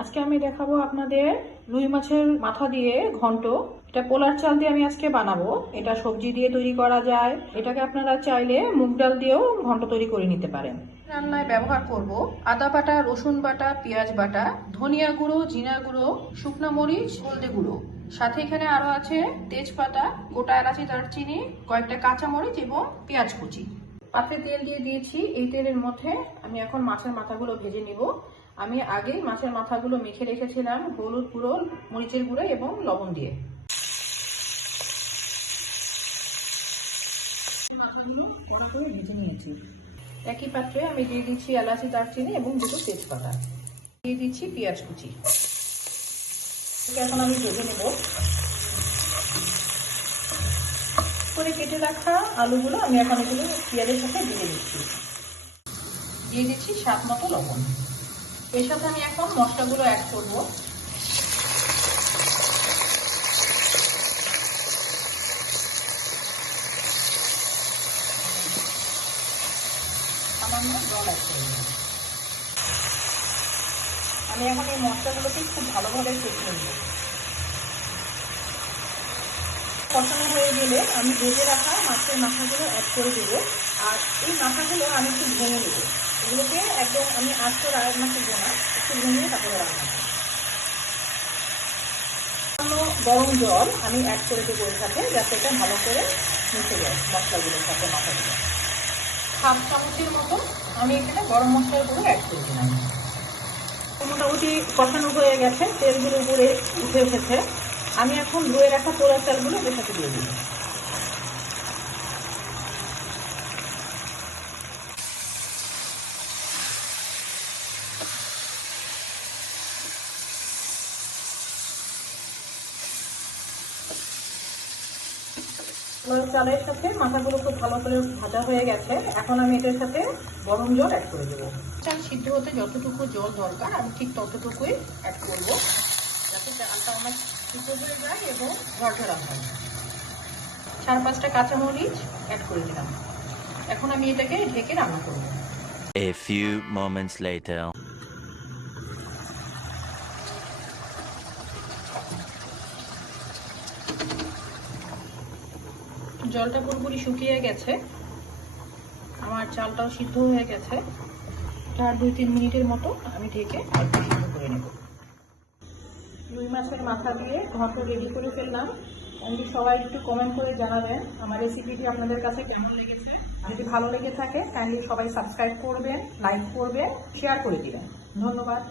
আজকে আমি দেখাবো আপনাদের রুই মাছের মাথা দিয়ে ঘন্ট। এটা পোলার চাল দিয়ে আমি আজকে বানাবো। এটা সবজি দিয়ে তৈরি করা যায়। এটাকে আপনারা চাইলে মুগ ডাল দিয়েও ঘন্ট তৈরি করে নিতে পারেন। রান্নায় ব্যবহার করব আদা বাটা, রসুন বাটা, পেঁয়াজ বাটা, ধনিয়া গুঁড়ো, জিরা গুঁড়ো, শুকনো মরিচ, হলদে গুঁড়ো। সাথে এখানে আরো আছে তেজপাতা, গোটা এলাচি, দারচিনি, কয়েকটা কাঁচা মরিচ এবং পেঁয়াজ কুচি। পাত্রে তেল দিয়ে দিয়েছি। এই তেলের মধ্যে আমি এখন মাছের মাথাগুলো ভেজে নিব। আমি আগেই মাছের মাথাগুলো মেখে রেখেছিলাম হলুদ গুঁড়ো, মরিচের গুঁড়ো এবং লবণ দিয়ে। মাথাগুলো বড় করে ভেজে নিয়েছি। একই পাত্রে আমি দিয়ে দিচ্ছি এলাচি, দারচিনি এবং দুটো তেজপাতা। দিয়ে দিচ্ছি পেঁয়াজ কুচি। এখন আমি ভেজে নেব। করে কেটে রাখা আলুগুলো আমি এখন এগুলো পেঁয়াজের সাথে দিয়ে দিচ্ছি। দিয়ে দিচ্ছি স্বাদ মতো লবণ। এর সাথে আমি এখন মশলাগুলো অ্যাড করব। সামান্য জল অ্যাড করব। আমি এখন এই মশলাগুলোকে খুব ভালোভাবে কষিয়ে নেব। কষানো হয়ে গেলে আমি ভেজে রাখা মাছের মাথাগুলো অ্যাড করে দেব। আর এই মাথাগুলো আমি একটু ভেঙে নেব। এগুলোকে একদম আমি আস্ত রান্না করবো না, একটু ভেঙে তারপরে রান্না করবো। গরম জল আমি অ্যাড করে দেবো এর সাথে, যাতে এটা ভালো করে মিশে যায় মশলাগুলোর সাথে মাথাগুলো। হাফ চামচের মতো আমি এখানে গরম মশলার গুঁড়ো অ্যাড করে দিলাম। মোটামুটি কষানো হয়ে গেছে, তেলগুলো উপরে উঠে এসেছে। আমি এখন ধুয়ে রাখা পোড়া চালগুলো এর সাথে দিয়ে দিই। চালের সাথে মাথাগুলো খুব ভালো করে ভাজা হয়ে গেছে। এখন আমি এটার সাথে গরম জল অ্যাড করে দেবো। চাল সিদ্ধ হতে যতটুকু জল দরকার আমি ঠিক ততটুকুই অ্যাড করবো, যাতে চালটা আমার সিদ্ধ হয়ে যায় এবং ঝরঝরা হয়। 4-5টা কাঁচামরিচ অ্যাড করে দিলাম। এখন আমি এটাকে ঢেকে রান্না করব। A few moments later. জলটা পুরোপুরি শুকিয়ে গেছে, আমার চালটাও সিদ্ধ হয়ে গেছে। আর 2-3 মিনিটের মতো আমি ঢেকে সিদ্ধ করে নেব। রুই মাছের মাথা দিয়ে ঘন্ট রেডি করে ফেললাম। সবাই একটু কমেন্ট করে জানাবেন আমার রেসিপিটি আপনাদের কাছে কেমন লেগেছে। যদি ভালো লেগে থাকে কাইন্ডলি সবাই সাবস্ক্রাইব করবেন, লাইক করবেন, শেয়ার করে দিবেন। ধন্যবাদ।